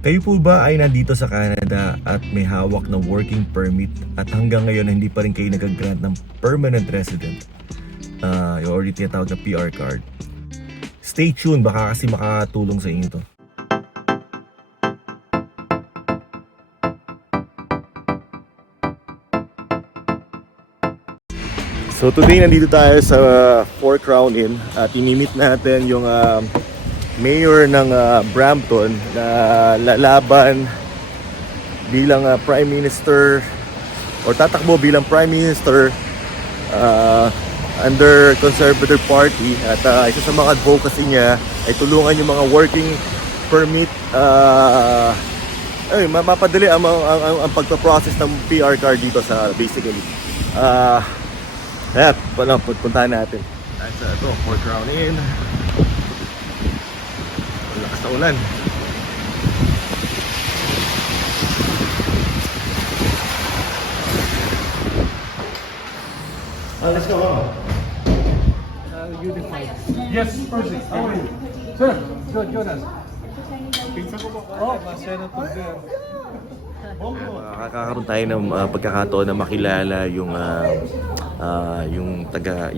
Kayo po ba ay nandito sa Canada at may hawak na working permit at hanggang ngayon hindi pa rin kayo nag-grant ng permanent resident? Yung already tinatawag na PR card. Stay tuned, baka kasi makatulong sa inyo to. So today nandito tayo sa Four Crown Inn at imimit natin yung mayor ng Brampton na lalaban bilang Prime Minister or tatakbo bilang Prime Minister under Conservative Party at isa sa mga advocacy niya ay tulungan yung mga working permit mapadali ang pagpa-process ng PR card dito sa basically ayan, puntahan natin tayo sa ito, Four Crown Inn. Lakas na ulan. Let's go. Yes, perfect. How are you? Sir, Jonas. Pizza ko po. Oh, Senator there. Kakaroon tayo ng pagkakataon na makilala yung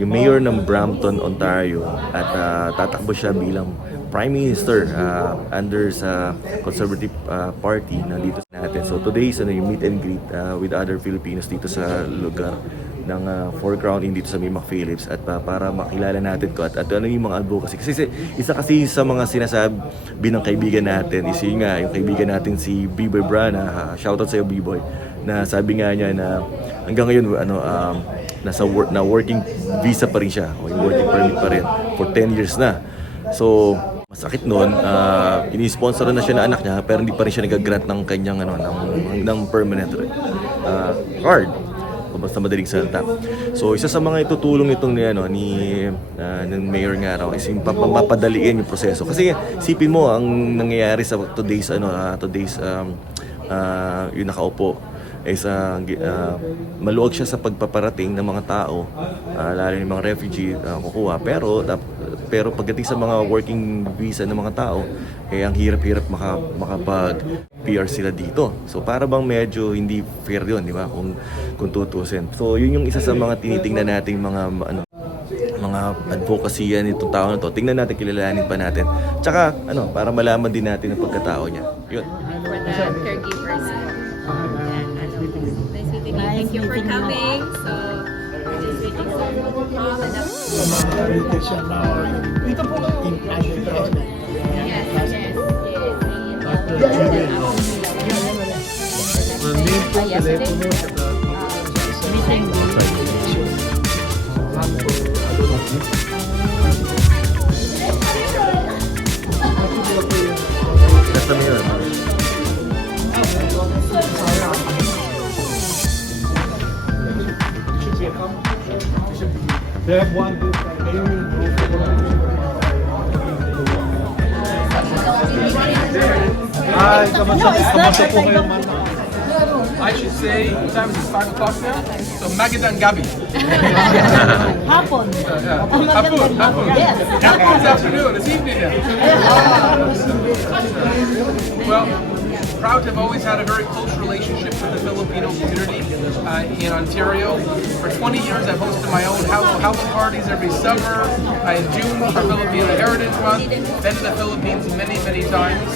mayor ng Brampton, Ontario at tatakbo siya bilang Prime Minister under sa Conservative Party na dito natin. So today is yung meet and greet with other Filipinos dito sa lugar ng Four Crown Inn dito sa May Philips at para makilala natin ko at ano yung mga advocacy. Kasi isa kasi sa mga sinasabi ng kaibigan natin is yung kaibigan natin si B-Boy Brana, shoutout sa iyo B-Boy, na sabi nga niya na hanggang ngayon nasa working visa pa rin siya o yung working permit pa rin for 10 years na. So masakit noon, ini-sponsor na siya ng anak niya pero hindi pa rin siya nag-grant ng kanyang ng permanent card. Basta madaling salita. So isa sa mga itutulong nitong ng mayor nga raw is yung mapadaliin yung proseso. Kasi sipin mo ang nangyayari sa today's yung nakaupo is maluwag siya sa pagpaparating ng mga tao, lalo yung mga refugee kukuha, pero pagdating sa mga working visa ng mga tao ang hirap-hirap makapag PR sila dito. So para bang medyo hindi fair 'yon, di ba? Kung tutusin. So yun yung isa sa mga tinitingnan nating mga advocacy nitong tao na to. Tingnan natin, kilalanin pa natin. Tsaka para malaman din natin ang pagkatao niya. Yun. For the caregivers. Nice meeting you. Thank you for coming. So we're just waiting for all and Dito po in yes. name po, telepono, meeting. Basta mo yun. They have one group. Hi, kamusta po kayo, man? I should say, what time is it? 5 o'clock now? So Magadan Gabi. Hapon. Hapon. Yes. It's afternoon, it's evening now. Well, proud to have always had a very close relationship with the Filipino community in Ontario. For 20 years I've hosted my own Halloween parties every summer. In June for Filipino Heritage Month. Been to the Philippines many, many times.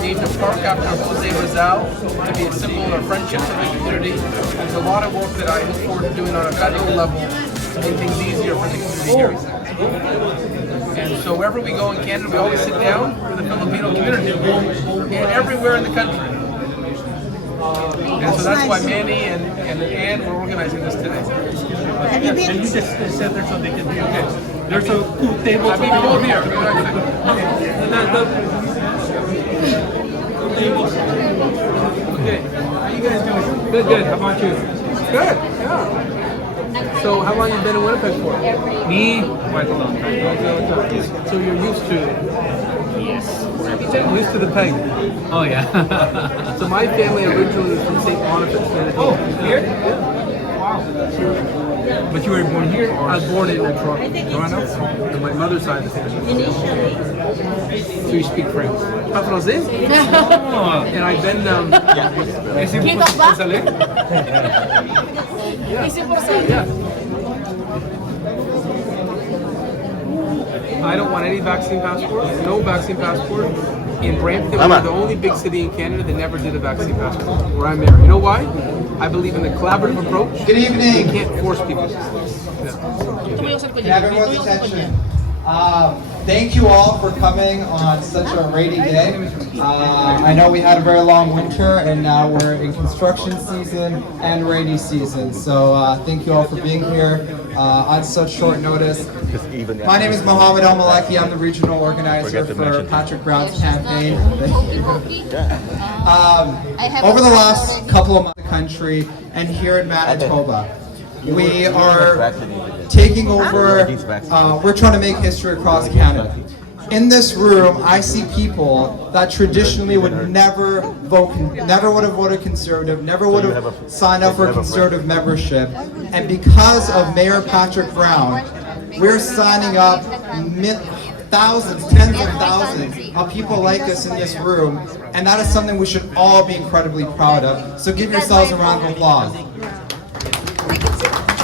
Named a park after Jose Rizal to be a symbol of friendship to the community. There's a lot of work that I look forward to doing on a federal level to make things easier for the community here. And so wherever we go in Canada, we always sit down with the Filipino community, and everywhere in the country. And so that's why Manny and Ann were organizing this today. And you just sit there so they can be okay. There's a 2 tables. I mean, go here. Okay. How you guys doing? Good. How about you? Good, yeah. So how long you been in Winnipeg for? Me? Quite a long time. So you're used to Yes. used to the peg. Oh yeah. So my family originally was from St. Boniface, Manitoba. Oh, here? Wow. But you were born here? I was born in Toronto, on my mother's side of the family. So you speak French? Pas français? And I've been... I don't want any vaccine passport, no vaccine passport. In Brampton, we're the only big city in Canada that never did a vaccine passport, where I'm married. You know why? I believe in the collaborative approach. Good evening. You can't force people. Can I have everyone's attention? Thank you all for coming on such a rainy day. I know we had a very long winter and now we're in construction season and rainy season. So thank you all for being here on such short notice. My name is Mohammed Al Maleki. I'm the regional organizer for Patrick Brown's campaign. Over the last couple of months in the country and here in Manitoba, we are taking over, we're trying to make history across Canada. In this room, I see people that traditionally would never vote, never would have voted Conservative, never would have signed up for Conservative membership. And because of Mayor Patrick Brown, we're signing up thousands, tens of thousands of people like us in this room. And that is something we should all be incredibly proud of. So give yourselves a round of applause.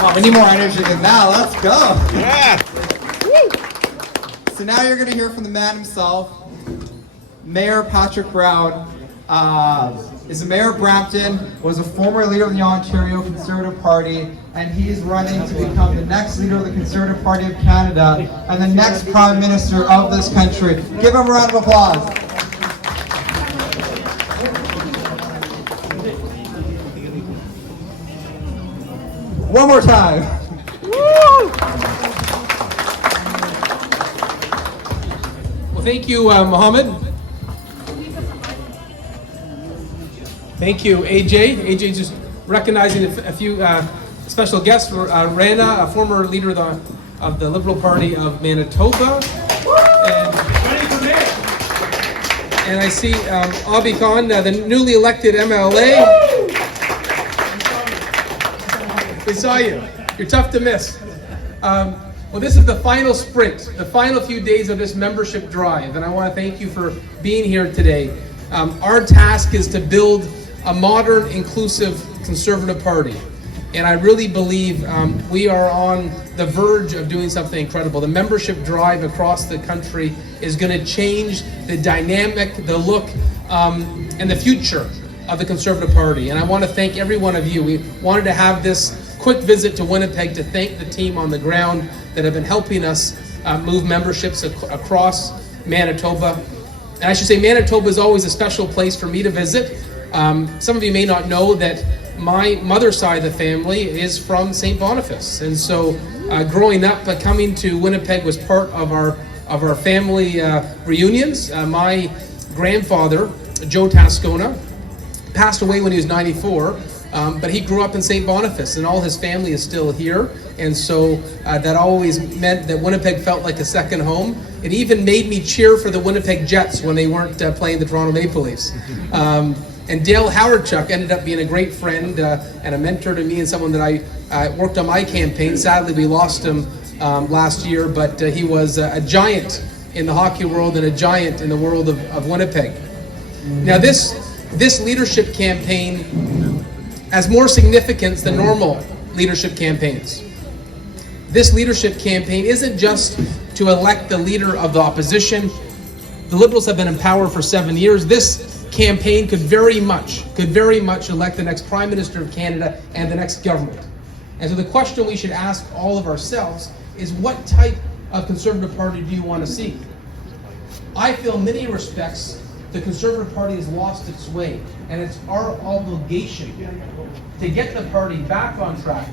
Oh, we need more energy than that. Let's go. Yeah. So now you're going to hear from the man himself. Mayor Patrick Brown is the mayor of Brampton, was a former leader of the Ontario Conservative Party, and he is running to become the next leader of the Conservative Party of Canada and the next Prime Minister of this country. Give him a round of applause. One more time. Well, thank you, Mohammed. Thank you, AJ. AJ just recognizing a few special guests. Rana, a former leader of the Liberal Party of Manitoba. And I see Abi Khan, the newly elected MLA. We saw you. You're tough to miss. Well, this is the final sprint, the final few days of this membership drive, and I want to thank you for being here today. Our task is to build a modern, inclusive Conservative Party, and I really believe we are on the verge of doing something incredible. The membership drive across the country is going to change the dynamic, the look, and the future of the Conservative Party, and I want to thank every one of you. We wanted to have this quick visit to Winnipeg to thank the team on the ground that have been helping us move memberships across Manitoba. And I should say Manitoba is always a special place for me to visit. Some of you may not know that my mother's side of the family is from St. Boniface. And so growing up, coming to Winnipeg was part of our family reunions. My grandfather, Joe Tascona, passed away when he was 94. But he grew up in St. Boniface and all his family is still here. And so that always meant that Winnipeg felt like a second home. It even made me cheer for the Winnipeg Jets when they weren't playing the Toronto Maple Leafs. And Dale Howardchuk ended up being a great friend and a mentor to me and someone that I worked on my campaign. Sadly, we lost him last year, but he was a giant in the hockey world and a giant in the world of Winnipeg. Now this leadership campaign has more significance than normal leadership campaigns. This leadership campaign isn't just to elect the leader of the opposition. The Liberals have been in power for 7 years. This campaign could very much elect the next Prime Minister of Canada and the next government. And so the question we should ask all of ourselves is, what type of Conservative Party do you want to see? I feel in many respects the Conservative Party has lost its way, and it's our obligation to get the party back on track,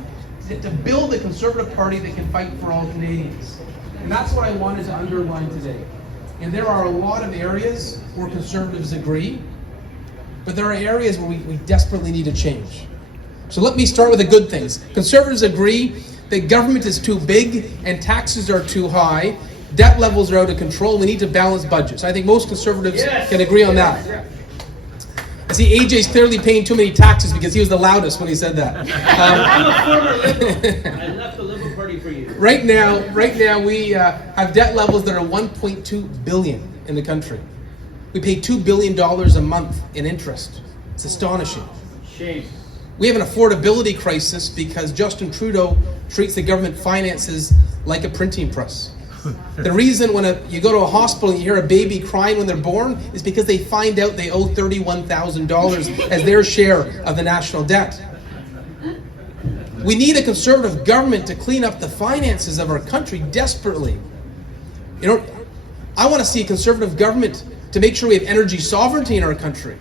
to build a Conservative Party that can fight for all Canadians. And that's what I wanted to underline today. And there are a lot of areas where Conservatives agree, but there are areas where we desperately need to change. So let me start with the good things. Conservatives agree that government is too big and taxes are too high. Debt levels are out of control. We need to balance budgets. I think most Conservatives can agree on that. I see AJ's clearly paying too many taxes because he was the loudest when he said that. Right now, we have debt levels that are 1.2 billion in the country. We pay $2 billion a month in interest. It's astonishing. Shame. We have an affordability crisis because Justin Trudeau treats the government finances like a printing press. The reason when you go to a hospital and you hear a baby crying when they're born is because they find out they owe $31,000 as their share of the national debt. We need a conservative government to clean up the finances of our country desperately. You know, I want to see a conservative government to make sure we have energy sovereignty in our country.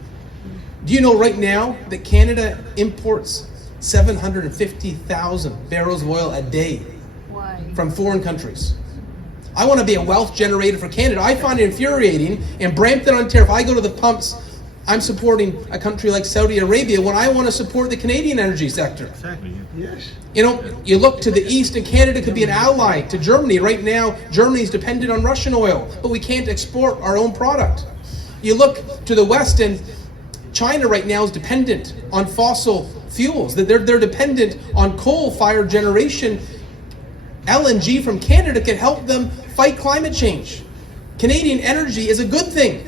Do you know right now that Canada imports 750,000 barrels of oil a day from foreign countries? I want to be a wealth generator for Canada. I find it infuriating in Brampton, Ontario. If I go to the pumps, I'm supporting a country like Saudi Arabia when I want to support the Canadian energy sector. Exactly. Yes. You know, you look to the east and Canada could be an ally to Germany. Right now, Germany is dependent on Russian oil, but we can't export our own product. You look to the west and China right now is dependent on fossil fuels. They're dependent on coal-fired generation. LNG from Canada can help them fight climate change. Canadian energy is a good thing,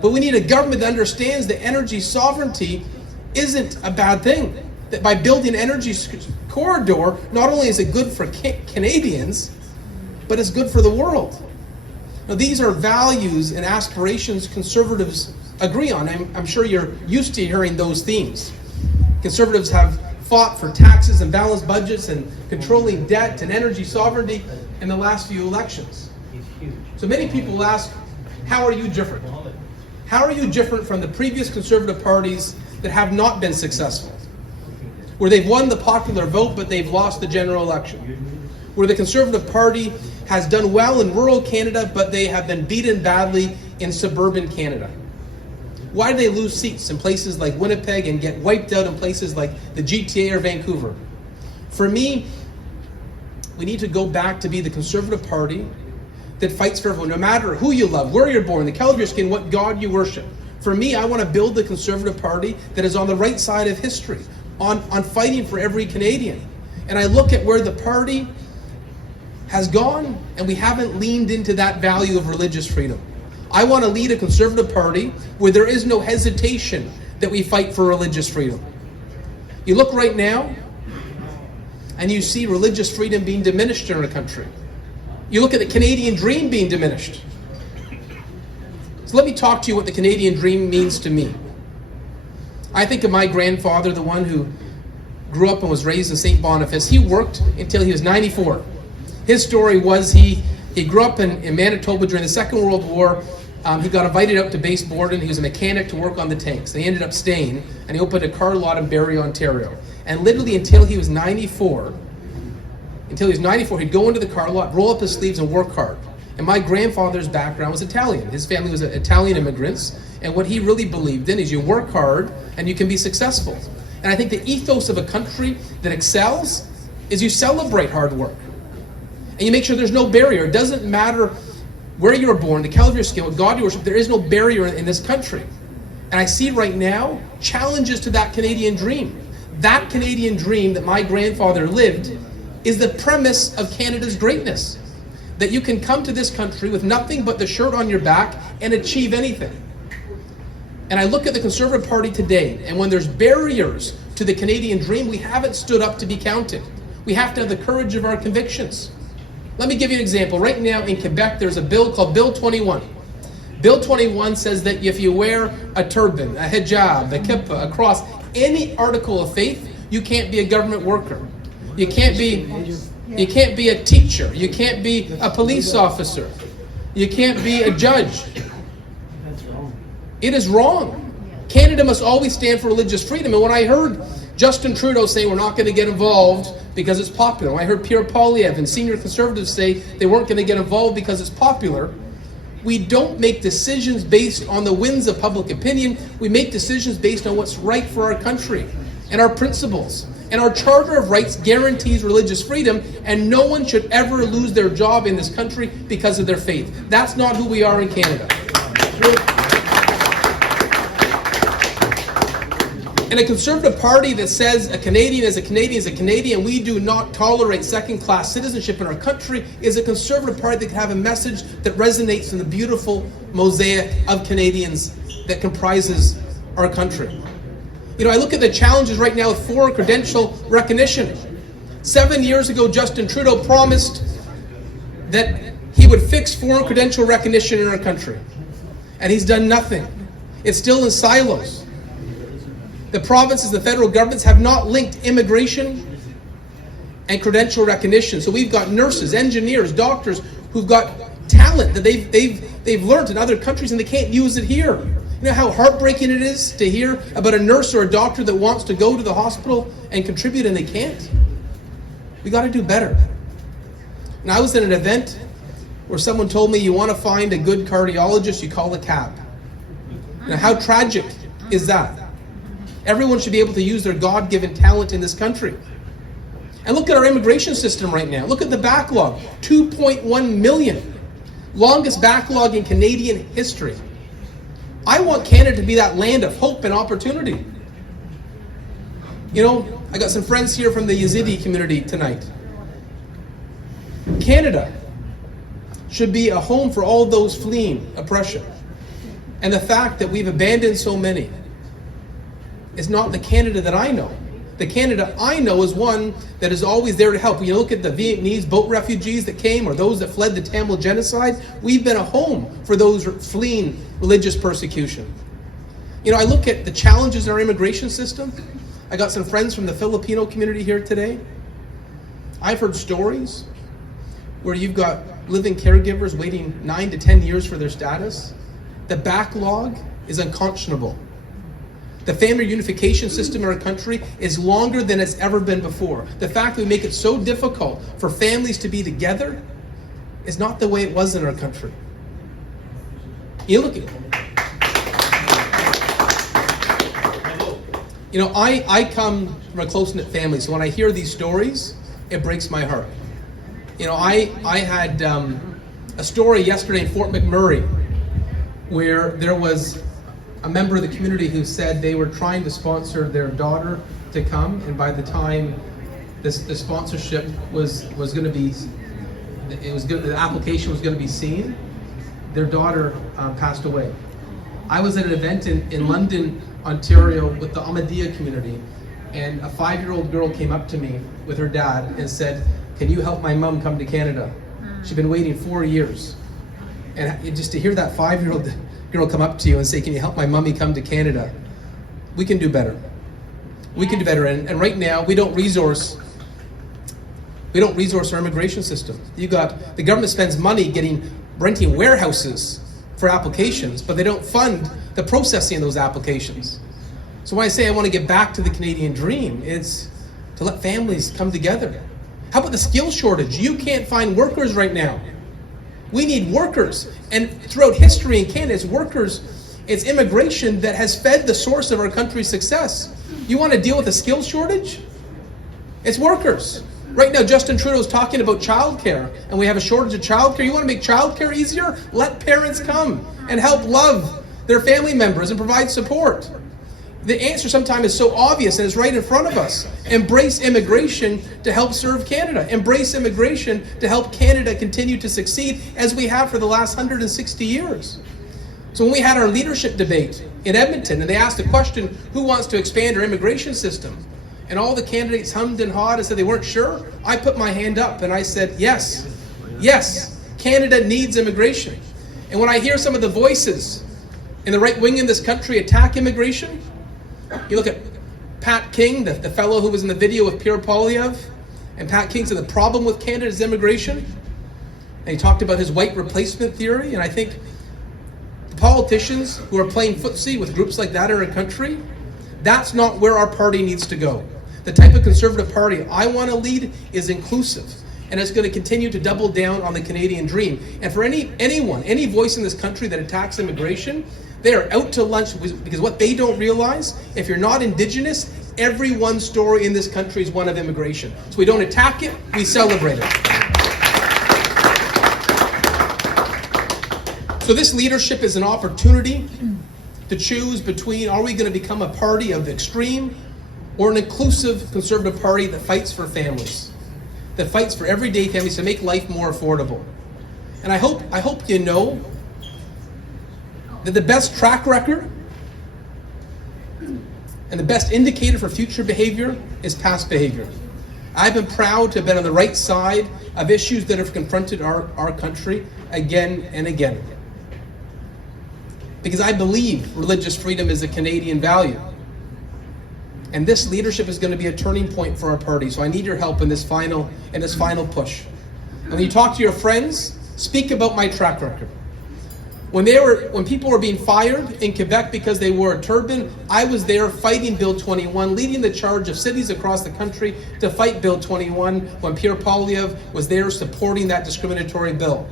but we need a government that understands that energy sovereignty isn't a bad thing. That by building an energy corridor, not only is it good for Canadians, but it's good for the world. Now, these are values and aspirations conservatives agree on. I'm sure you're used to hearing those themes. Conservatives have fought for taxes and balanced budgets and controlling debt and energy sovereignty in the last few elections. So many people ask, how are you different? How are you different from the previous conservative parties that have not been successful? Where they've won the popular vote but they've lost the general election. Where the Conservative Party has done well in rural Canada but they have been beaten badly in suburban Canada. Why do they lose seats in places like Winnipeg and get wiped out in places like the GTA or Vancouver? For me, we need to go back to be the Conservative Party that fights for everyone, no matter who you love, where you're born, the color of your skin, what God you worship. For me, I want to build the Conservative Party that is on the right side of history, on fighting for every Canadian. And I look at where the party has gone, and we haven't leaned into that value of religious freedom. I want to lead a Conservative Party where there is no hesitation that we fight for religious freedom. You look right now, and you see religious freedom being diminished in our country. You look at the Canadian dream being diminished. So let me talk to you what the Canadian dream means to me. I think of my grandfather, the one who grew up and was raised in St. Boniface. He worked until he was 94. His story was he grew up in Manitoba during the Second World War. He got invited up to base Borden. He was a mechanic to work on the tanks. And he ended up staying, and he opened a car lot in Barrie, Ontario. And literally until he was 94, he'd go into the car lot, roll up his sleeves, and work hard. And my grandfather's background was Italian. His family was Italian immigrants. And what he really believed in is you work hard and you can be successful. And I think the ethos of a country that excels is you celebrate hard work. And you make sure there's no barrier. It doesn't matter where you were born, the color of your skin, what God you worship, there is no barrier in this country. And I see right now challenges to that Canadian dream. That Canadian dream that my grandfather lived is the premise of Canada's greatness. That you can come to this country with nothing but the shirt on your back and achieve anything. And I look at the Conservative Party today, and when there's barriers to the Canadian dream, we haven't stood up to be counted. We have to have the courage of our convictions. Let me give you an example. Right now in Quebec, there's a bill called Bill 21. Bill 21 says that if you wear a turban, a hijab, a kippah, a cross, any article of faith, you can't be a government worker. You can't be a teacher. You can't be a police officer. You can't be a judge. It is wrong. Canada must always stand for religious freedom. And when I heard Justin Trudeau saying we're not going to get involved because it's popular, when I heard Pierre Poilievre and senior Conservatives say they weren't going to get involved because it's popular, we don't make decisions based on the winds of public opinion. We make decisions based on what's right for our country and our principles. And our Charter of Rights guarantees religious freedom, and no one should ever lose their job in this country because of their faith. That's not who we are in Canada. And a Conservative Party that says a Canadian is a Canadian is a Canadian, we do not tolerate second-class citizenship in our country, is a Conservative Party that can have a message that resonates in the beautiful mosaic of Canadians that comprises our country. You know, I look at the challenges right now with foreign credential recognition. 7 years ago, Justin Trudeau promised that he would fix foreign credential recognition in our country. And he's done nothing. It's still in silos. The provinces, the federal governments have not linked immigration and credential recognition. So we've got nurses, engineers, doctors who've got talent that they've learned in other countries and they can't use it here. You know how heartbreaking it is to hear about a nurse or a doctor that wants to go to the hospital and contribute and they can't? We got to do better. And I was at an event where someone told me, you want to find a good cardiologist, you call a cab. Now how tragic is that? Everyone should be able to use their God-given talent in this country. And look at our immigration system right now. Look at the backlog, 2.1 million. Longest backlog in Canadian history. I want Canada to be that land of hope and opportunity. You know, I got some friends here from the Yazidi community tonight. Canada should be a home for all those fleeing oppression. And the fact that we've abandoned so many is not the Canada that I know. The Canada I know is one that is always there to help. When you look at the Vietnamese boat refugees that came or those that fled the Tamil genocide, we've been a home for those fleeing religious persecution. You know, I look at the challenges in our immigration system. I got some friends from the Filipino community here today. I've heard stories where you've got living caregivers waiting 9 to 10 years for their status. The backlog is unconscionable. The family reunification system in our country is longer than it's ever been before. The fact that we make it so difficult for families to be together is not the way it was in our country. You look at You know, I come from a close-knit family, so when I hear these stories, it breaks my heart. You know, I had a story yesterday in Fort McMurray where there was a member of the community who said they were trying to sponsor their daughter to come, and by the time the sponsorship was going to be, the application was going to be seen, their daughter passed away. I was at an event in London, Ontario, with the Ahmadiyya community, and a 5-year-old girl came up to me with her dad and said, "Can you help my mom come to Canada? She's been waiting 4 years." And just to hear that 5-year-old girl come up to you and say, "Can you help my mommy come to Canada?" We can do better. We can do better. And right now, we don't resource our immigration system. The government spends money renting warehouses for applications, but they don't fund the processing of those applications. So when I say I want to get back to the Canadian dream, it's to let families come together. How about the skills shortage? You can't find workers right now. We need workers. And throughout history in Canada, it's workers, it's immigration that has fed the source of our country's success. You want to deal with a skills shortage? It's workers. Right now, Justin Trudeau is talking about childcare, and we have a shortage of childcare. You want to make childcare easier? Let parents come and help love their family members and provide support. The answer sometimes is so obvious and it's right in front of us. Embrace immigration to help serve Canada. Embrace immigration to help Canada continue to succeed as we have for the last 160 years. So when we had our leadership debate in Edmonton and they asked the question, who wants to expand our immigration system? And all the candidates hummed and hawed and said they weren't sure. I put my hand up and I said, yes, Canada needs immigration. And when I hear some of the voices in the right wing in this country attack immigration, you look at Pat King, the fellow who was in the video with Pierre Poilievre, and Pat King said the problem with Canada is immigration. And he talked about his white replacement theory, and I think the politicians who are playing footsie with groups like that in our country, that's not where our party needs to go. The type of Conservative Party I want to lead is inclusive, and it's going to continue to double down on the Canadian dream. And for any voice in this country that attacks immigration, they are out to lunch, because what they don't realize, if you're not Indigenous, everyone's story in this country is one of immigration. So we don't attack it, we celebrate it. So this leadership is an opportunity to choose between, are we going to become a party of the extreme or an inclusive conservative party that fights for families, that fights for everyday families to make life more affordable? And I hope you know that the best track record and the best indicator for future behavior is past behavior. I've been proud to have been on the right side of issues that have confronted our country again and again. Because I believe religious freedom is a Canadian value. And this leadership is going to be a turning point for our party. So I need your help in this final push. And when you talk to your friends, speak about my track record. When people were being fired in Quebec because they wore a turban, I was there fighting Bill 21, leading the charge of cities across the country to fight Bill 21 when Pierre Poilievre was there supporting that discriminatory bill.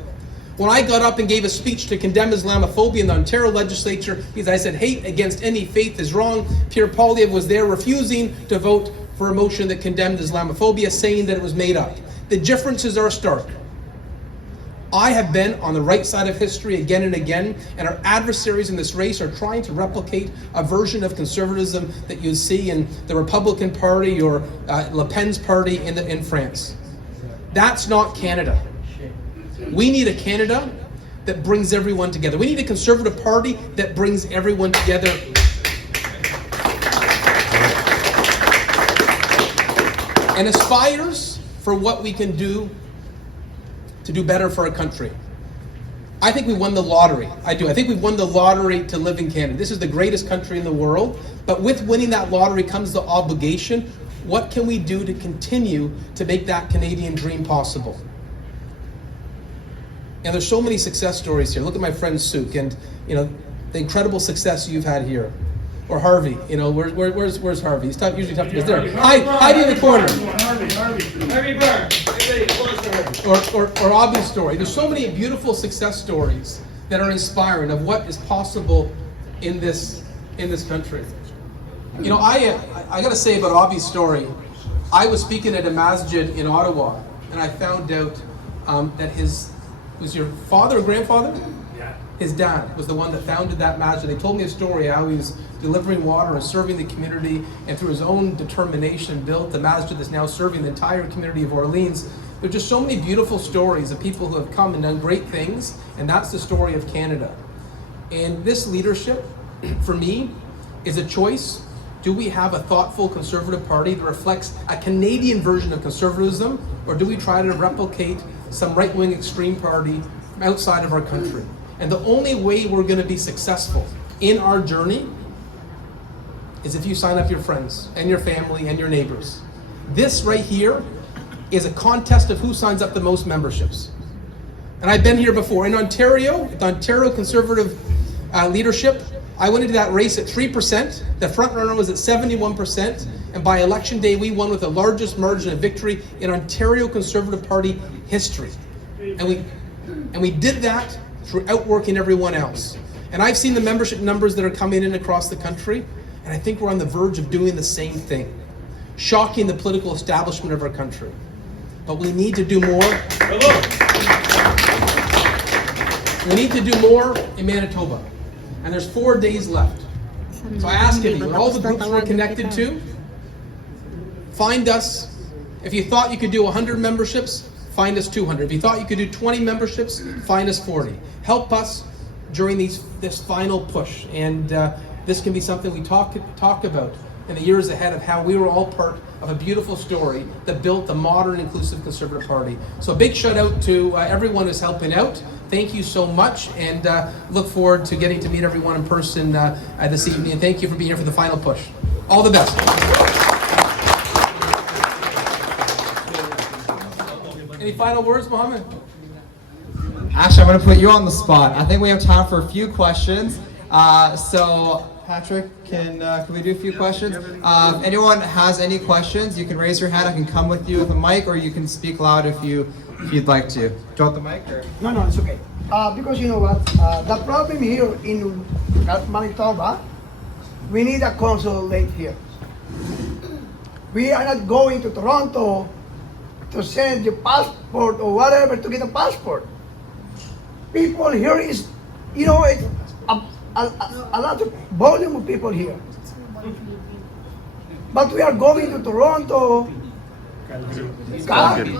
When I got up and gave a speech to condemn Islamophobia in the Ontario legislature because I said hate against any faith is wrong, Pierre Poilievre was there refusing to vote for a motion that condemned Islamophobia, saying that it was made up. The differences are stark. I have been on the right side of history again and again, and our adversaries in this race are trying to replicate a version of conservatism that you see in the Republican Party or Le Pen's party in France. That's not Canada. We need a Canada that brings everyone together. We need a conservative party that brings everyone together. And aspires for what we can do to do better for our country. I think we won the lottery. I do. I think we've won the lottery to live in Canada. This is the greatest country in the world. But with winning that lottery comes the obligation. What can we do to continue to make that Canadian dream possible? And there's so many success stories here. Look at my friend Suk and the incredible success you've had here. Or Harvey, where's Harvey? He's usually tough to get there. Hide in the corner. Harvey Burr. Or Avi's story. There's so many beautiful success stories that are inspiring of what is possible in this country. I got to say about Avi's story. I was speaking at a masjid in Ottawa, and I found out that was your father or grandfather? Yeah. His dad was the one that founded that masjid. They told me a story how he was delivering water and serving the community, and through his own determination built the masjid that's now serving the entire community of Orleans. There's just so many beautiful stories of people who have come and done great things, and that's the story of Canada. And this leadership, for me, is a choice. Do we have a thoughtful conservative party that reflects a Canadian version of conservatism, or do we try to replicate some right-wing extreme party from outside of our country? And the only way we're going to be successful in our journey is if you sign up your friends and your family and your neighbors. This right here is a contest of who signs up the most memberships. And I've been here before. In Ontario, the Ontario Conservative leadership, I went into that race at 3%. The front runner was at 71%. And by election day, we won with the largest margin of victory in Ontario Conservative Party history. And we did that through outworking everyone else. And I've seen the membership numbers that are coming in across the country, and I think we're on the verge of doing the same thing, shocking the political establishment of our country. But we need to do more. We need to do more in Manitoba. And there's 4 days left. So I ask of you, all the groups we're connected to, find us. If you thought you could do 100 memberships, find us 200. If you thought you could do 20 memberships, find us 40. Help us during this final push. And this can be something we talk about in the years ahead of how we were all part of a beautiful story that built the modern inclusive Conservative Party. So a big shout out to everyone who's helping out. Thank you so much, and look forward to getting to meet everyone in person this evening. And thank you for being here for the final push. All the best. Any final words, Mohammed? Actually, I'm going to put you on the spot. I think we have time for a few questions. So, Patrick, can we do a few questions? If anyone has any questions, you can raise your hand. I can come with you with a mic, or you can speak loud if you'd like to. Do you want the mic? Or? No, it's okay. Because you know what? The problem here in Manitoba, we need a consulate here. We are not going to Toronto to send your passport or whatever to get a passport. People here is, it's a lot of volume of people here. But we are going to Toronto. Calgary.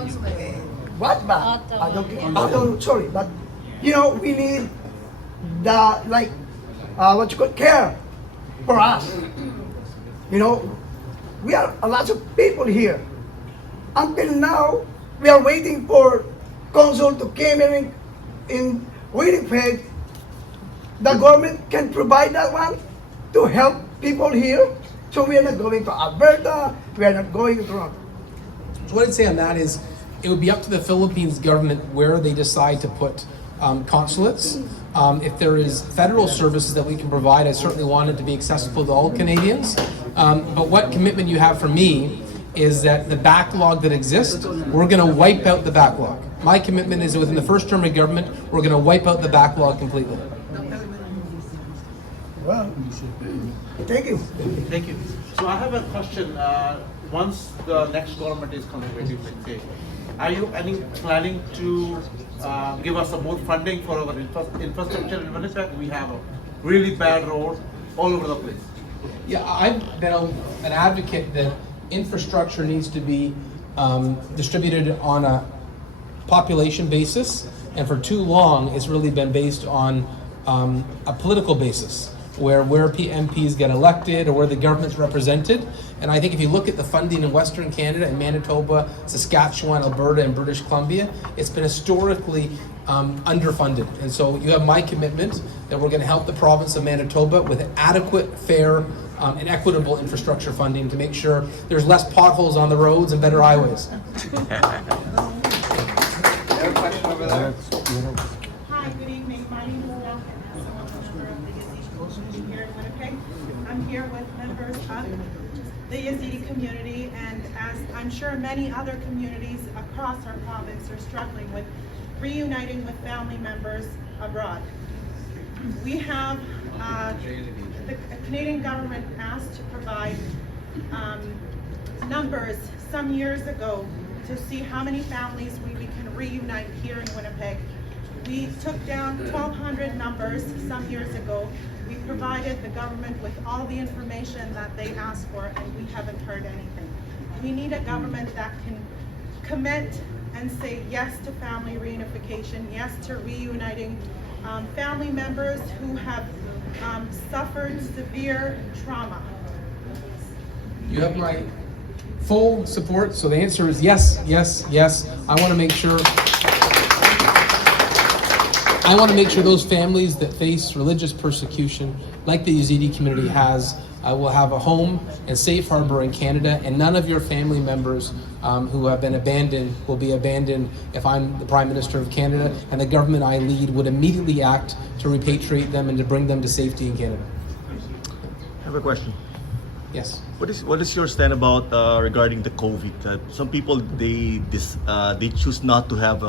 What? But I don't. Sorry, but you know we need the what you call care for us. You know, we are a lot of people here. Until now, we are waiting for consul to come in Winnipeg. The government can provide that one to help people here. So we are not going to Alberta. We are not going to Toronto. So what I'd say on that is, it would be up to the Philippines government where they decide to put consulates. If there is federal services that we can provide, I certainly want it to be accessible to all Canadians. But what commitment you have from me is that the backlog that exists, we're going to wipe out the backlog. My commitment is that within the first term of government, we're going to wipe out the backlog completely. Well, thank you. Thank you. So I have a question. Once the next government is coming, where you may say, are you planning to give us some more funding for our infrastructure in Winnipeg? We have a really bad road all over the place. Yeah, I've been an advocate that infrastructure needs to be distributed on a population basis, and for too long it's really been based on a political basis, where MPs get elected or where the government's represented. And I think if you look at the funding in Western Canada, in Manitoba, Saskatchewan, Alberta, and British Columbia, it's been historically underfunded. And so you have my commitment that we're going to help the province of Manitoba with adequate, fair, and equitable infrastructure funding to make sure there's less potholes on the roads and better highways. Hi, good evening. My name is Beth, and I'm a member of the Yazidi community here in Winnipeg. I'm here with members of the Yazidi community, and as I'm sure many other communities across our province are struggling with reuniting with family members abroad. We have the Canadian government asked to provide numbers some years ago to see how many families we can reunite here in Winnipeg. We took down 1,200 numbers some years ago. We provided the government with all the information that they asked for, and we haven't heard anything. We need a government that can commit and say yes to family reunification, yes to reuniting family members who have suffered severe trauma. You have my full support, so the answer is yes, yes, yes. I want to make sure those families that face religious persecution, like the Yazidi community has, will have a home and safe harbor in Canada, and none of your family members who have been abandoned will be abandoned if I'm the Prime Minister of Canada, and the government I lead would immediately act to repatriate them and to bring them to safety in Canada. I have a question. Yes. What is your stand about regarding the COVID? Some people they choose not to have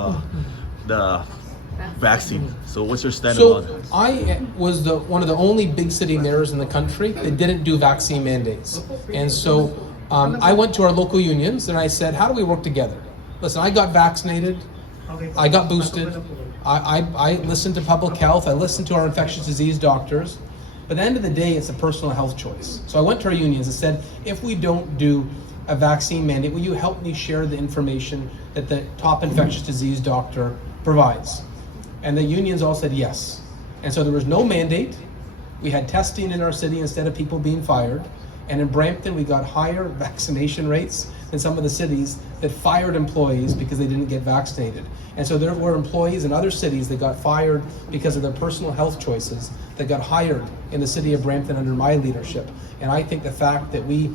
the vaccine. So what's your stand about it? I was one of the only big city mayors in the country that didn't do vaccine mandates, and so I went to our local unions and I said, how do we work together? Listen, I got vaccinated, I got boosted, I listened to public health, I listened to our infectious disease doctors. But at the end of the day, it's a personal health choice. So I went to our unions and said, if we don't do a vaccine mandate, will you help me share the information that the top infectious disease doctor provides? And the unions all said yes. And so there was no mandate. We had testing in our city instead of people being fired. And in Brampton, we got higher vaccination rates than some of the cities that fired employees because they didn't get vaccinated. And so there were employees in other cities that got fired because of their personal health choices that got hired in the city of Brampton under my leadership. And I think the fact that we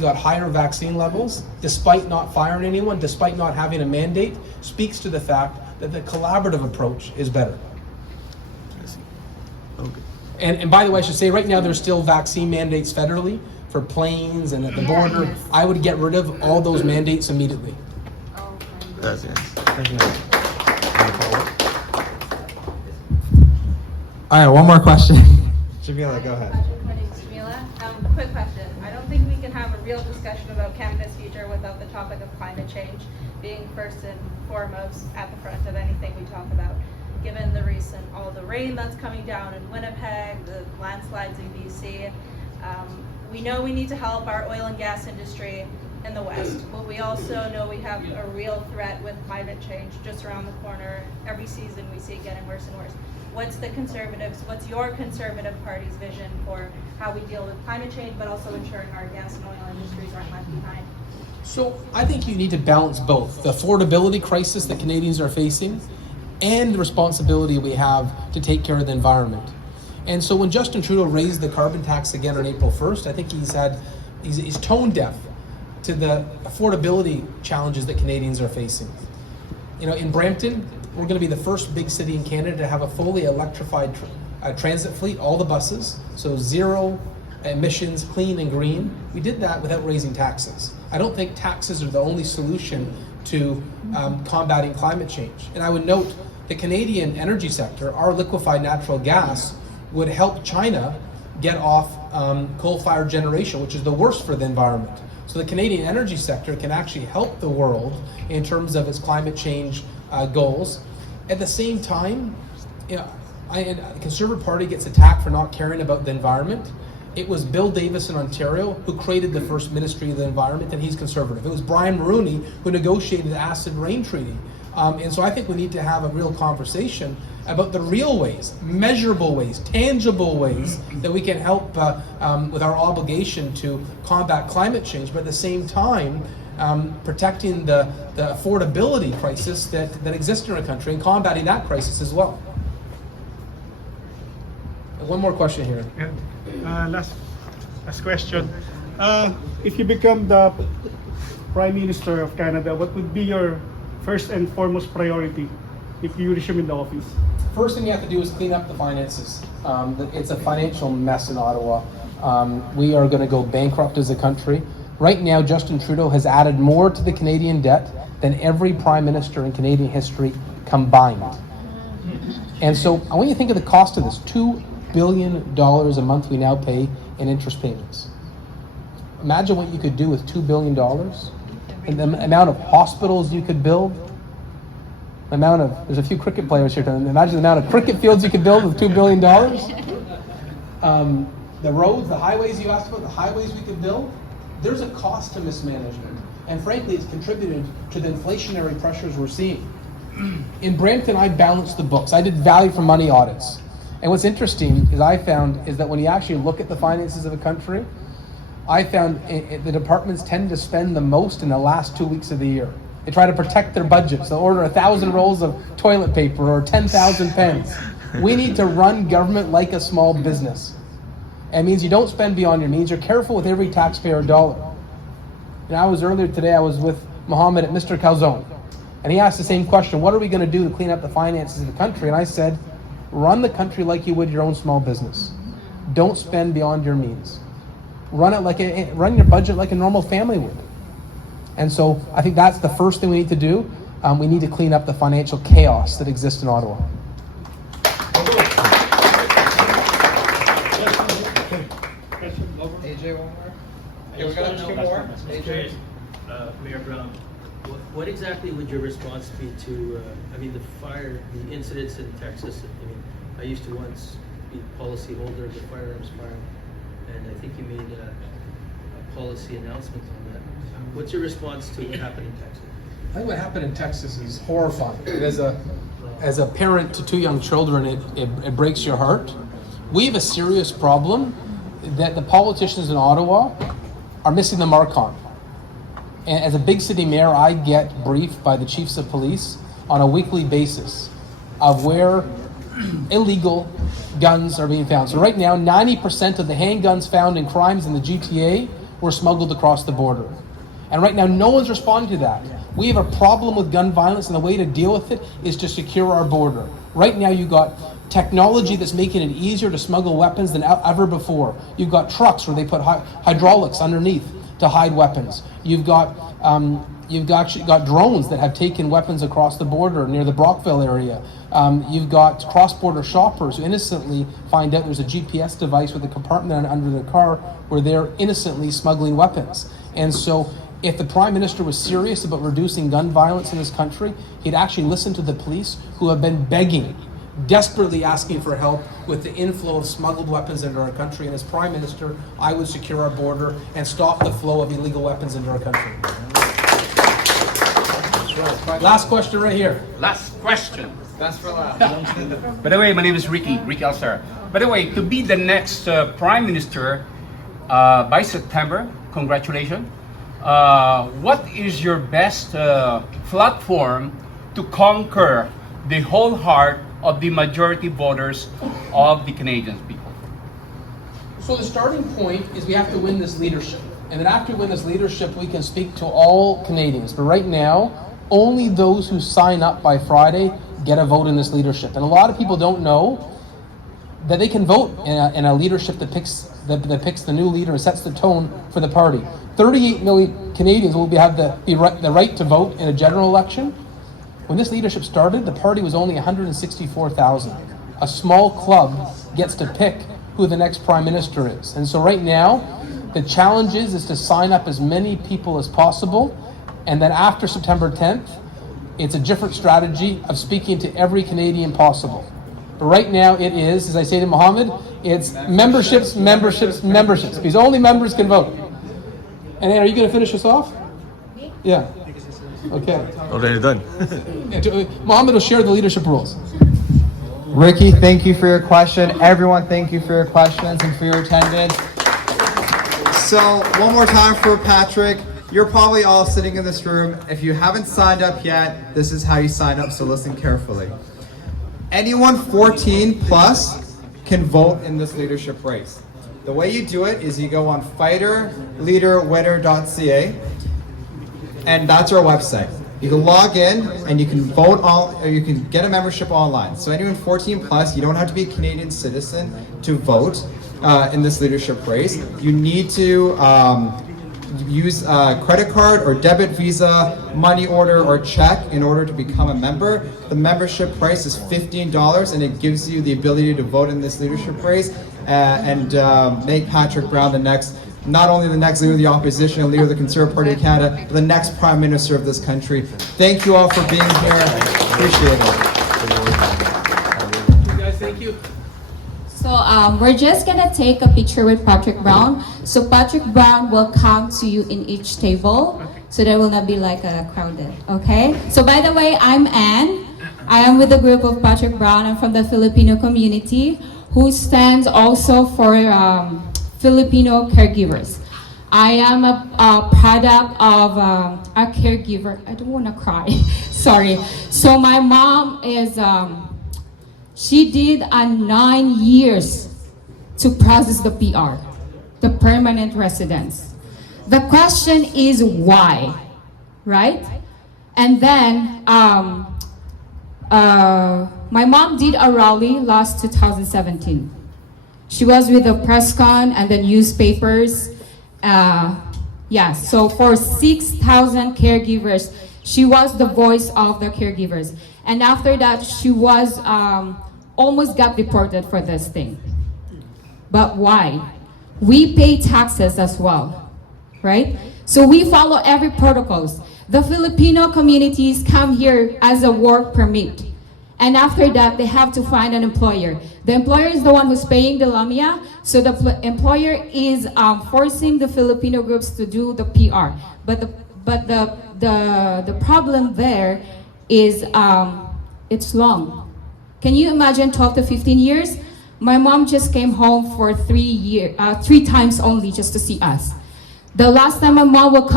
got higher vaccine levels, despite not firing anyone, despite not having a mandate, speaks to the fact that the collaborative approach is better. I see. Okay. And by the way, I should say right now there's still vaccine mandates federally for planes and at the border. I would get rid of all those mandates immediately. That's it. All right, one more question. Jamila, go ahead. My name is Jamila. Quick question. I don't think we can have a real discussion about Canada's future without the topic of climate change being first and foremost at the front of anything we talk about. Given all the rain that's coming down in Winnipeg, the landslides in BC. We know we need to help our oil and gas industry in the West, but we also know we have a real threat with climate change just around the corner. Every season we see it getting worse and worse. What's your Conservative Party's vision for how we deal with climate change, but also ensuring our gas and oil industries aren't left behind? So I think you need to balance both the affordability crisis that Canadians are facing and the responsibility we have to take care of the environment. And so when Justin Trudeau raised the carbon tax again on April 1st, I think he's tone deaf to the affordability challenges that Canadians are facing. You know, in Brampton, we're going to be the first big city in Canada to have a fully electrified transit fleet, all the buses, so zero emissions, clean and green. We did that without raising taxes. I don't think taxes are the only solution to combating climate change. And I would note the Canadian energy sector, our liquefied natural gas, would help China get off coal-fired generation, which is the worst for the environment. So the Canadian energy sector can actually help the world in terms of its climate change goals. At the same time, you know, the Conservative Party gets attacked for not caring about the environment. It was Bill Davis in Ontario who created the first Ministry of the Environment, and he's Conservative. It was Brian Mulroney who negotiated the Acid Rain Treaty. And so I think we need to have a real conversation about the real ways, measurable ways, tangible ways that we can help with our obligation to combat climate change, but at the same time, protecting the affordability crisis that exists in our country and combating that crisis as well. One more question here. Yeah. Last question. If you become the Prime Minister of Canada, what would be your first and foremost priority if you resume in the office? First thing you have to do is clean up the finances. It's a financial mess in Ottawa. We are going to go bankrupt as a country. Right now, Justin Trudeau has added more to the Canadian debt than every Prime Minister in Canadian history combined. And so I want you to think of the cost of this. $2 billion a month we now pay in interest payments. Imagine what you could do with $2 billion and the amount of hospitals you could build. There's a few cricket players here. Imagine the amount of cricket fields you could build with $2 billion. The roads, the highways you asked about, the highways we could build. There's a cost to mismanagement. And frankly, it's contributed to the inflationary pressures we're seeing. In Brampton, I balanced the books. I did value for money audits. And what's interesting is that when you actually look at the finances of a country, I found the departments tend to spend the most in the last 2 weeks of the year. They try to protect their budgets. They'll order 1,000 rolls of toilet paper or 10,000 pens. We need to run government like a small business. And it means you don't spend beyond your means. You're careful with every taxpayer dollar. Earlier today, I was with Mohammed at Mr. Calzone. And he asked the same question, what are we going to do to clean up the finances of the country? And I said, run the country like you would your own small business. Don't spend beyond your means. Run your budget like a normal family would. And so I think that's the first thing we need to do. We need to clean up the financial chaos that exists in Ottawa. AJ, one more? Yeah, we got two more. AJ. Mayor Brown, what exactly would your response be to, the incidents in Texas? I used to once be policyholder of the firearms farm, and I think you made a policy announcement on that. What's your response to what happened in Texas? I think what happened in Texas is horrifying. As a parent to two young children, it breaks your heart. We have a serious problem that the politicians in Ottawa are missing the mark on. And as a big city mayor, I get briefed by the chiefs of police on a weekly basis of where illegal guns are being found. So right now, 90% of the handguns found in crimes in the GTA were smuggled across the border. And right now, no one's responding to that. We have a problem with gun violence, and the way to deal with it is to secure our border. Right now, you've got technology that's making it easier to smuggle weapons than ever before. You've got trucks where they put hydraulics underneath to hide weapons. You've got drones that have taken weapons across the border near the Brockville area. You've got cross-border shoppers who innocently find out there's a GPS device with a compartment under their car where they're innocently smuggling weapons. And so if the Prime Minister was serious about reducing gun violence in this country, he'd actually listen to the police who have been begging desperately asking for help with the inflow of smuggled weapons into our country. And as Prime Minister, I would secure our border and stop the flow of illegal weapons into our country. Last question right here. Last question. That's for last. By the way, my name is Ricky Alsar. By the way, to be the next Prime Minister by September, congratulations. What is your best platform to conquer the whole heart of the majority voters of the Canadian people? So the starting point is we have to win this leadership. And then after we win this leadership, we can speak to all Canadians. But right now, only those who sign up by Friday get a vote in this leadership. And a lot of people don't know that they can vote in a leadership that picks the new leader and sets the tone for the party. 38 million Canadians will have the right to vote in a general election. When this leadership started, the party was only 164,000. A small club gets to pick who the next Prime Minister is. And so right now, the challenge is to sign up as many people as possible. And then after September 10th, it's a different strategy of speaking to every Canadian possible. But right now it is, as I say to Mohammed, it's memberships, because only members can vote. And are you going to finish us off? Yeah. Okay. Already done. Mohammed will share the leadership rules. Ricky, thank you for your question. Everyone, thank you for your questions and for your attendance. So, one more time for Patrick. You're probably all sitting in this room. If you haven't signed up yet, this is how you sign up, so listen carefully. Anyone 14 plus can vote in this leadership race. The way you do it is you go on fighterleaderwinner.ca, and that's our website. You can log in and you can vote or you can get a membership online. So anyone 14 plus, you don't have to be a Canadian citizen to vote in this leadership race. You need to use a credit card or debit, Visa, money order, or check in order to become a member. The membership price is $15, and it gives you the ability to vote in this leadership race and make Patrick Brown not only the next leader of the opposition and leader of the Conservative Party of Canada, but the next Prime Minister of this country. Thank you all for being here. Appreciate it. You guys, thank you. So we're just gonna take a picture with Patrick Brown. So Patrick Brown will come to you in each table, so there will not be like a crowded. Okay. So by the way, I'm Anne. I am with the group of Patrick Brown. I'm from the Filipino community, who stands also for Filipino caregivers. I am a product of a caregiver. I don't want to cry. Sorry. So my mom is. She did 9 years to process the PR, the permanent residence. The question is why, right? And then my mom did a rally last 2017. She was with the press con and the newspapers. So for 6,000 caregivers, she was the voice of the caregivers. And after that, she was almost got deported for this thing. But why? We pay taxes as well, right? So we follow every protocols. The Filipino communities come here as a work permit. And after that, they have to find an employer. The employer is the one who's paying the lamia, so the employer is forcing the Filipino groups to do the PR. But the problem there is it's long. Can you imagine 12 to 15 years? My mom just came home for 3 times only just to see us. The last time my mom was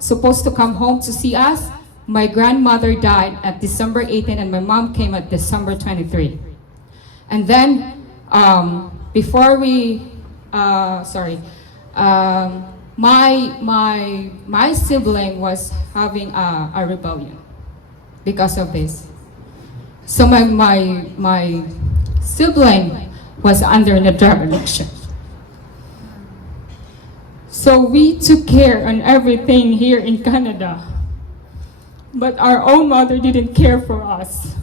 supposed to come home to see us, my grandmother died at December 18 and my mom came at December 23. And then before we, my sibling was having a rebellion because of this. So my sibling was under the drug addiction. So we took care on everything here in Canada. But our own mother didn't care for us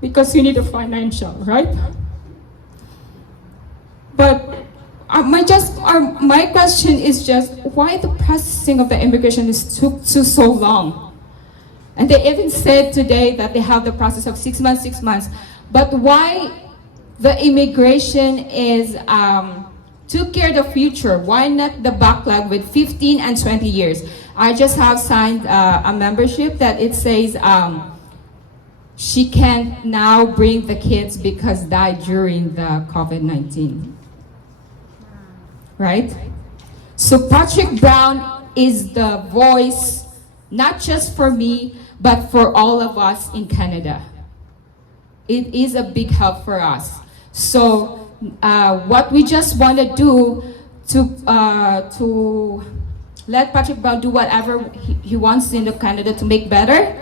because we need a financial, right? But my question is just why the processing of the immigration took so long? And they even said today that they have the process of 6 months, 6 months. But why the immigration is took care of the future? Why not the backlog with 15 and 20 years? I just have signed a membership that it says she can't now bring the kids because died during the COVID-19. Right? So Patrick Brown is the voice, not just for me, but for all of us in Canada. It is a big help for us. So what we just want to do to let Patrick Brown do whatever he wants in Canada to make better,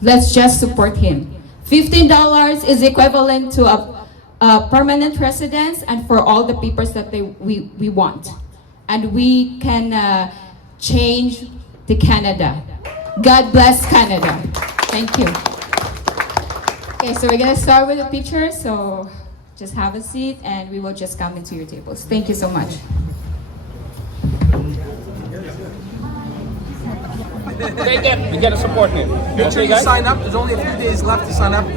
let's just support him. $15 is equivalent to a permanent residence and for all the papers that we want. And we can change the Canada. God bless Canada. Thank you. Okay, so we're gonna start with the picture. So just have a seat and we will just come into your tables. Thank you so much. We get a support him. Make sure you sign up. There's only a few days left to sign up.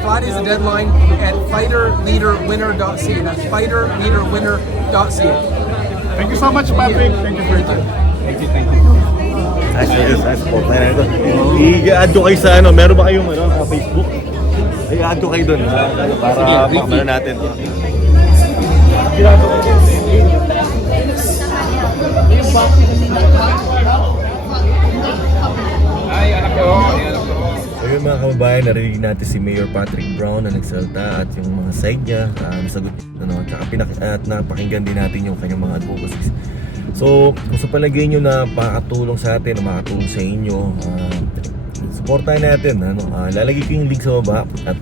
Friday's the deadline at fighterleaderwinner.ca. That's fighterleaderwinner.ca. Thank you so much, Patrick. Thank you for your time. Thank you. Sa support na ito. I-add ko kayo sa meron ba kayong Facebook? I-add ko kayo doon para pakamala natin. So yun mga kababayan, narinig natin si Mayor Patrick Brown na nagsalta at yung mga side niya, nasagot at napakinggan din natin yung kanyang mga advocacies. So kung sa palagay nyo na makakatulong sa atin, makakatulong sa inyo, supportahan natin. Lalagay ko yung link sa baba at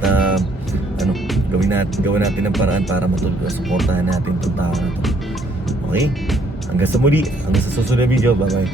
gawin natin ng paraan para supportahan natin itong tao na to. Okay? Hanggang sa muli, hanggang sa susunod na video. Bye bye.